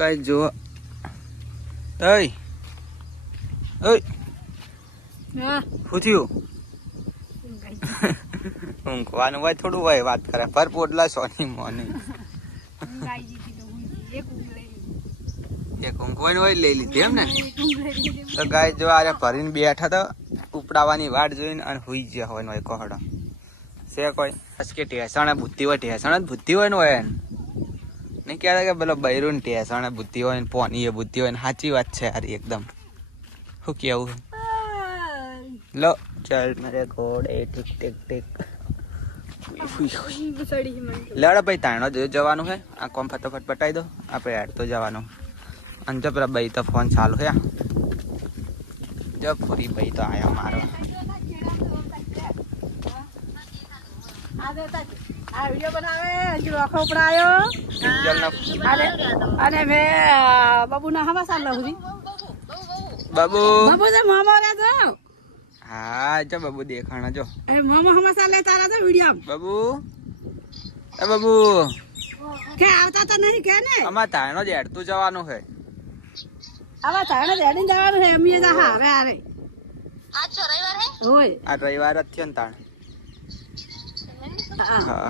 Guys જો ઓય ઓય હા શું થયું? ઊંઘવાનું હોય થોડું હોય વાત કરે પર પોટલા સોની મોની એક ઊંઘવાનું હોય લઈ લીધી એમ ને. તો ગાય જો આરે ભરીને બેઠા તો ઉપડાવાની વાટ જોઈને અને હુઈ ગયા હોય નો કોહડો છે કોઈ કે ટેસણ બુદ્ધિ હોય ટેસણ જ બુદ્ધિ હોય ને હોય નહીં કહેતા કે પેલો બૈરું ને ટેસણ બુદ્ધિ હોય ને પોની એ બુદ્ધિ હોય ને સાચી વાત છે યાર એકદમ. શું કેવું લો ચાલ મારે ઘોડે ઠીક ઠીક ઠીક લેવડે ભાઈ તાણો જવાનું છે આ કોમ ફટાફટ પટાઈ દો આપણે હેડ તો જવાનું. અને જો પેલા ભાઈ તો ફોન ચાલુ છે જો ફરી ભાઈ તો આયા મારો આ વિડિયો બનાવે હજુ આખો પડાયો અને મે બાબુ ના હવા સાલ લઉં બાબુ બાબુ જે મામા રે તો હા જો બાબુ દેખાણા જો એ મામા હવા સાલ લે તારા તો વિડિયો બાબુ એ બાબુ કે આવતા તો નહીં કે ને અમાર તાણો જ હેડતું જવાનું છે. આવા તાણે દેડી જવાનું છે અમીએ જા હારે હારે આજ રવિવાર હે હોય આ રવિવાર જ થયો ને તાણ.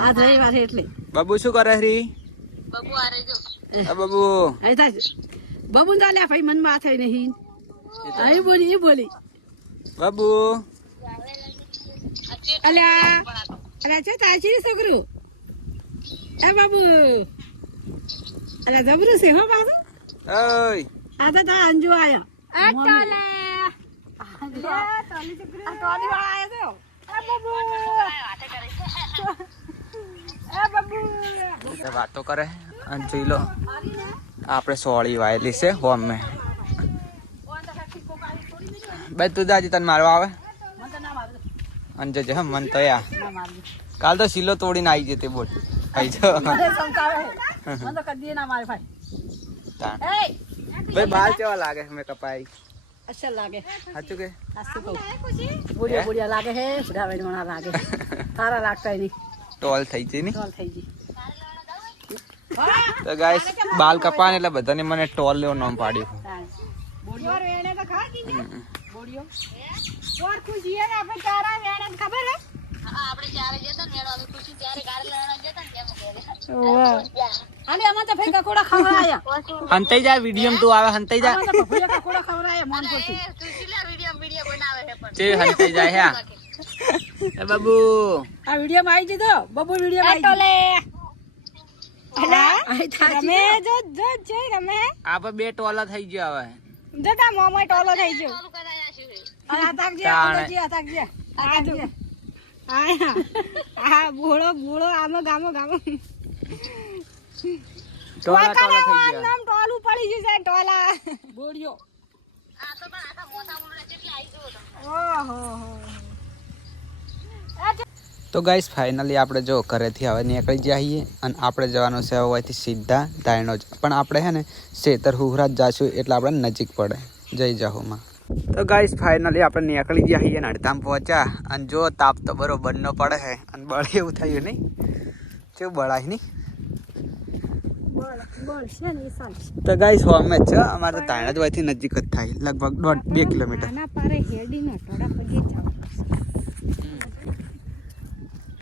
આ રવિવાર છે એટલે બાબુ શું કરે રી બબુ આ રેજો આ બાબુ આઈ થાય બાબુ તો લે ભાઈ મન માં થઈ નહીં આઈ બોલી બાબુ અલ્યા અલ્યા છે તાચી છોકરું એ બાબુ અલ્યા જબરું છે હો બાબુ ઓય આ તો તા અંજુ આયો એ ટોલે ટોલી છોકરી આ ટોલી વાળા આયો તો એ બાબુ એ બાબુ વાતો કરે અને જોઈ લો આપણે સોળી વાયેલી છે હોમ મેં ભાઈ તું દાજી તને મારવા આવે અને જજે હમ મન તો યા કાલ તો સિલો તોડીને આવી જતી બોલ આઈ જો ભાઈ બાલ કેવા લાગે મેં કપાઈ અસલ લાગે સાચું કે બુડિયા બુડિયા લાગે હે બુઢાવેડ મણા લાગે સારા લાગતા નહીં ટોલ થઈ ગઈ ની ટોલ થઈ ગઈ તો ગાઈસ બાલ કપાને એટલે બધાને મને ટોલ લેવો નામ પાડ્યું. બોડિયો વેણે તો ખા દીધી બોડિયો ઓર ખુશી હે આપણે ચારા વેણે ખબર હે આપણે ચારે જતા ને મેળો ખુશી ત્યારે ગાડી લેવા જતા ને કેમ કે આલે અમાર તો ફેકા કોડા ખવરાયા હંતાઈ જા વિડિયો તું આવે હંતાઈ જા અમાર તો ફેકા કોડા ખવરાયા મન પરથી ખુશી લે વિડિયો બનાવે છે પણ તે હંતાઈ જાય હે એ બાબુ આ વિડિયો માં આવી દીધો બબુ વિડિયો માં ટોલે તમે જો ગમે આ બે ટોલા થઈ ગયા હવે જતા મોમો ટોલો થઈ ગયો ચાલુ કરાયા છે આતાકજે આ બોળો આમો ગામો ટોલા ટોલા થઈ ગયા નામ ટોલું પડી ગયું છે ટોલા બોડિયો આ તો પણ આખા મોટા મોટા કેટલા આવી જો ઓહો તો ગાઈસ ફાઇનલી આપણે જો ઘરેથી હવે નીકળી જઈએ અને આપણે જવાનું છે હોવાથી સીધા દાયણો જ પણ આપણે હે ને શેતર હુહરાજ જાશું એટલે આપણે નજીક પડે જઈ જાહુમાં. તો ગાઈસ ફાઇનલી આપણે નીકળી જઈએ અને અડધામ પહોંચ્યા અને જો તાપ તો બરોબર ન પડે છે અને બળે એવું થયું નહીં કેવું બળાય નહીં. તો ગાઈસ હોમે છે અમારે તો દાયણા જ હોયથી નજીક જ થાય લગભગ 1.5-2 કિલોમીટર.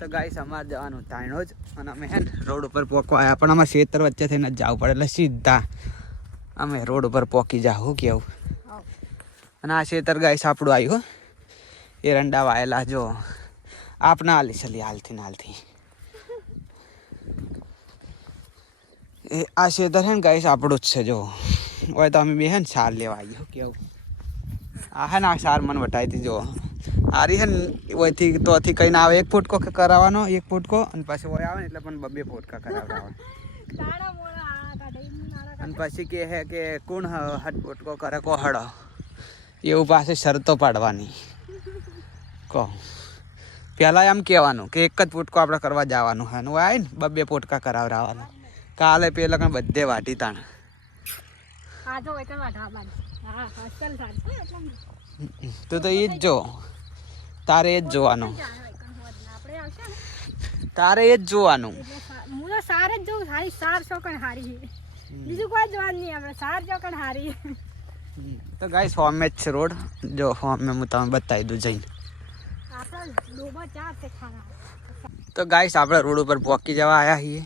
તો ગાઈસ અમારે જવાનું તાણો જ અને અમે હે રોડ ઉપર પોકવા આવ્યા પણ અમારે ખેતર વચ્ચે થઈને જ જવું પડે એટલે સીધા અમે રોડ ઉપર પોકી જાઉં કેવું. અને આ ખેતર ગાઈસ આપણું આવ્યું એરંડા વાયેલા જો આપના હાલી ચલી હાલથી એ આ ખેતર હે ને ગાઈસ આપણું જ છે જો હોય તો અમે બે હે ને સાર લેવા આવ્યો કેવું. આ હે ને આ સાર મને વટાઈતી જો આરી હે ને ઓયથી તોથી કઈ ના આવે 1 ફૂટકો કરાવવાનો 1 ફૂટકો અને પછી ઓય આવે ને એટલે પણ 2 ફૂટકા કરાવવાનો અને પછી કે હે કે કોણ હટ ફૂટકો કરે કોહડો એવું પાસે શરતો પાડવાની કહો પહેલા એમ કહેવાનું કે 1 જ ફૂટકો આપણે કરવા જવાનું હે ને આવે ને 2 ફૂટકા કરાવરાવાના કાલે પેલા કણ બધે વાટી તાણ તું તો એ જ જો તારે એ જ જોવાનું તારે એ જ જોવાનું હું તો સાર જ જોઉં સારી સાર છો કણ હારી બીજું કોઈ જોવાનું નહીં આપણે સાર ચોકડ હારી તો ગાઈસ હોમે જ છે રોડ જો હોમે હું તમને બતાવી દઉં જઈને આપણે ડોબા ચાર તે ખાના તો ગાઈસ આપણે રોડ ઉપર પહોંચી જવા આવ્યા છીએ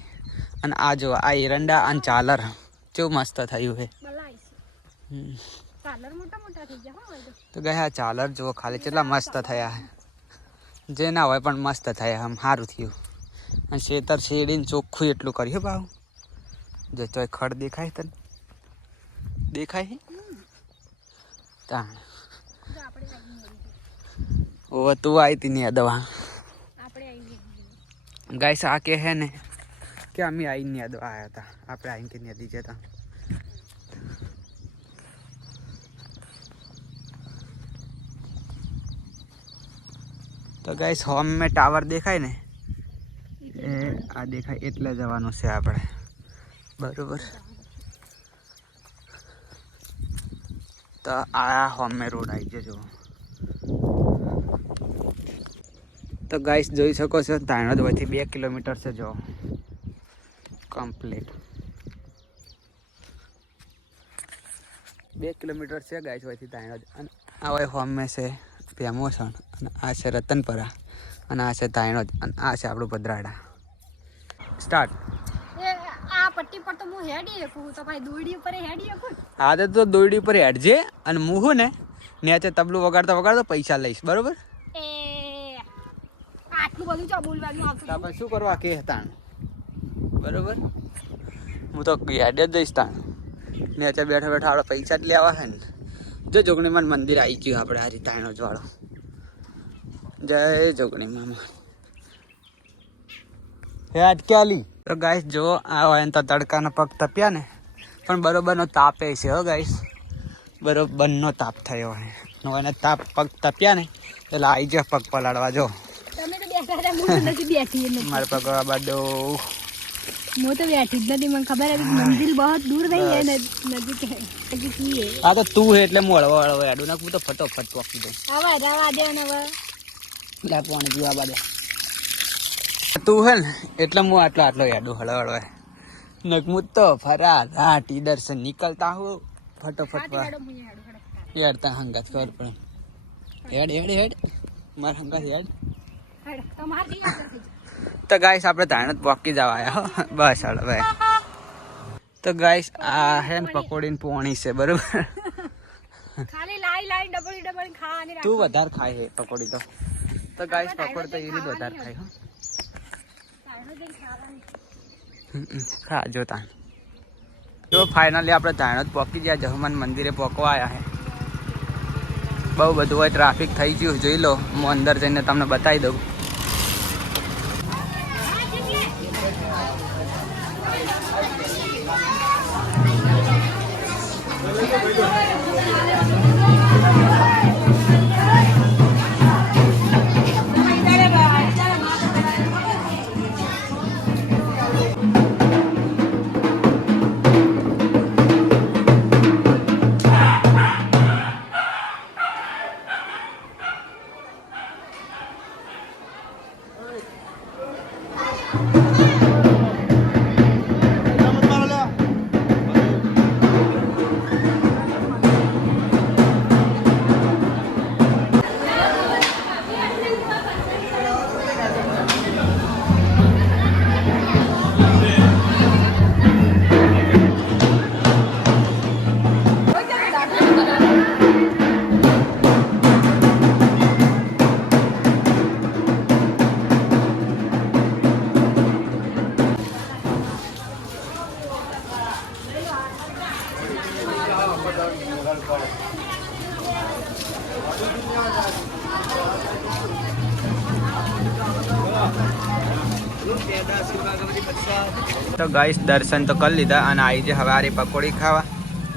અને આ જો આ એરંડા અને ચાલર કેવું મસ્ત થયું છે બલાઈ ચાલર મોટા મોટા થઈ ગયા હોય તો ગાય આ ચાલર જુઓ ખાલી કેટલા મસ્ત થયા છે જે ના હોય પણ મસ્ત થયા આમ સારું થયું અને શેતર શેડીને ચોખ્ખું એટલું કર્યું ભાવ જો તો ખડ દેખાય તને દેખાય તાણ આપણે આવી ઓ તું આવી હતી ને દવા આપણે આવી ગાઈસ આ કે હે ને કે અમે આવીને દવા આવ્યા હતા આપણે આવીને કે નદી જતા તો ગાઈસ હોમ મેં ટાવર દેખાય ને એ આ દેખાય એટલે જવાનું છે આપણે બરોબર તો આ હોમ મેં રોડ આવી જજો તો ગાઈસ જોઈ શકો છો તાણોદ વયથી 2 કિલોમીટર છે જો કમ્પ્લીટ 2 કિલોમીટર છે ગાઈસ વયથી તાણોદ અને આ હોય હોમ મેં છે પ્રમોશન અને આ છે રતનપરા અને આ છે તાણોદ અને આ છે આપણું ભદ્રાડા સ્ટાર્ટ એ આ પટ્ટી પર તો હું હેડી શકું તો ભાઈ દોડી ઉપર હેડી શકું હા તો દોરડી ઉપર હેડજે અને હું ને નેચે તબલું વગાડતા વગાડતા પૈસા લઈશ બરોબર એ આટલું બધું ચા બોલવાનું આવતું તો આપણે શું કરવા કે તાણ બરોબર હું તો હેડે જ જઈશ તાણ નેચે બેઠા બેઠા આપણે પૈસા જ લેવા છે ને જો જોગણીમાં મંદિર આવી ગયું આપણે આ રીતે તાણો જ વાળો જય જોગણી મામા હે અટક્યાલી તો ગાઈસ જો આ હોય ને તો તડકાના પગ તપ્યા ને પણ બરોબરનો તાપે છે હો ગાઈસ બરોબરનો તાપ થયો હોય એને તાપ પગ તપ્યા ને એટલે આવી જાય પગ પલાળવા જો તમે તો બેઠા હતા હું તો નથી બેઠી નથી મારે પગ બાદો હું તો બેઠી જ નથી મને ખબર હતી મંદિર બહુ દૂર નહીં હે નજીક હે આ તો તું હે એટલે હું હળવા હળવા યાડું નાખું તો ફટોફટ પહોંચી દઉં હવે રવા દે ને હવે એટલે પાણી પીવા બાદે તું હે ને એટલે હું આટલો યાડું હળવા હળવા નકમું તો ફરા રાટી દર્શન નીકળતા હું ફટોફટ યાડતા હંગાત ખબર પડે હેડ હેડ હેડ મારા હંગાત હેડ તો ગાઈસ આપણે તાણત પોકી જવા આવ્યા હો બસ હવે તો ગાઈસ આ હે ને પકોડીને પોણી છે બરોબર ખાલી લાઈ લાઈ ડબલ ડબલ ખાવાની તું વધારે ખાય છે પકોડી તો ગાઈસ પકોડી તો એની વધારે ખાય હો ખા જો તાણ જો ફાઇનલી આપણે તાણત પોકી ગયા જહમાન મંદિરે પોકવા આવ્યા હે બહુ બધું હોય ટ્રાફિક થઈ ગયું જોઈ લો હું અંદર જઈને તમને બતાવી દઉં તો ગાઈસ દર્શન તો કરી લીધા અને આવી જે હવે આરી પકોડી ખાવા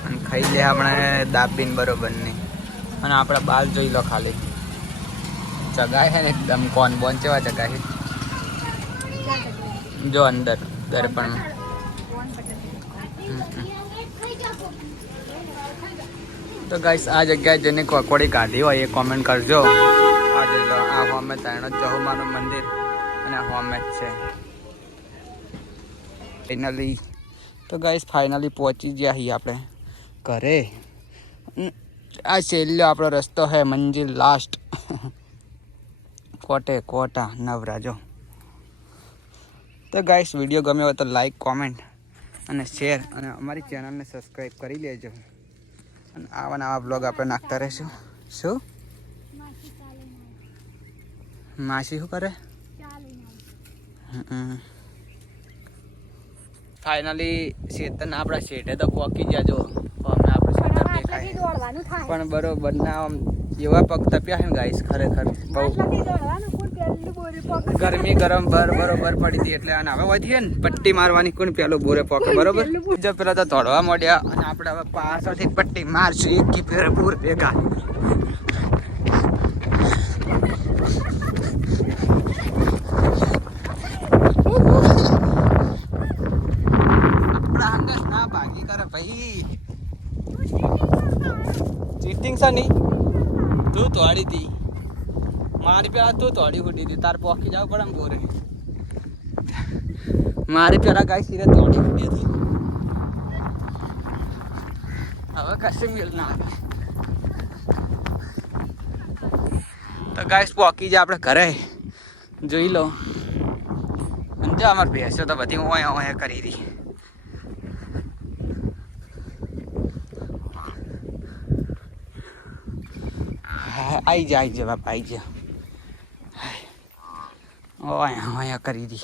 અને ખાઈ લે આપણે દાબીને બરોબરની અને આપણે બાલ જોઈ લો ખાલી ચગાય છે ને એકદમ કોન બોન કેવા ચગાય જો અંદર દર્પણ તો ગાઈસ આ જગ્યાએ જેને પકોડી કાઢી હોય એ કોમેન્ટ કરજો આ હોમે તાણો જહુમાનું મંદિર અને હોમે જ છે ફાઇનલી તો ગાઈસ ફાઇનલી પહોંચી ગયા છીએ આપણે ઘરે. આ છેલ્લો આપણો રસ્તો હે મંજિલ લાસ્ટ. કોટા નવરાજો. તો ગાઈસ વિડીયો ગમ્યો હોય તો લાઈક કોમેન્ટ અને શેર અને અમારી ચેનલને સબસ્ક્રાઈબ કરી લેજો. અને આવા નવા બ્લોગ આપણે નાખતા રહીશું. શું માસી શું કરે? ફાઇનલી શેતન આપણા શેઠે તો પહોંચી ગયા. જો અમને આપણું શેતર દેખાય દોડવાનું થાય પણ બરોબર ના આમ એવા પગ તપ્યા છે ને ગાઈસ ખરેખર બહુ આટલાથી દોડવાનું કોણ પહેલું બોરે પકડે? ગરમી ગરમ બરોબર પડી હતી એટલે અને હવે વધીએ ને પટ્ટી મારવાની કોણ પેલું બોરે પોકે બરોબર. જો પેલા તો દોડવા માંડ્યા અને આપણે હવે પાછળથી પટ્ટી મારશું એક કી પેરે બોર ભેગા. આપણા હંગસ ના ભાગી કરે ભાઈ. ચીટિંગ છે નહીં તું તોડી હતી મારી પેલા તું તોડી ફૂટી હતી તાર પોકી જાવ પડે ને બોરે. મારી પેલા ગાય સિરે તોડી ફૂટી હતી. હવે કશું મિલ ના આવે. તો ગાય પોકી જાય આપણે ઘરે જોઈ લો. સમજો અમારે ભેંસો તો બધી ઓય કરી હતી. आई जा बाप आई जा ओया ओया करी दी.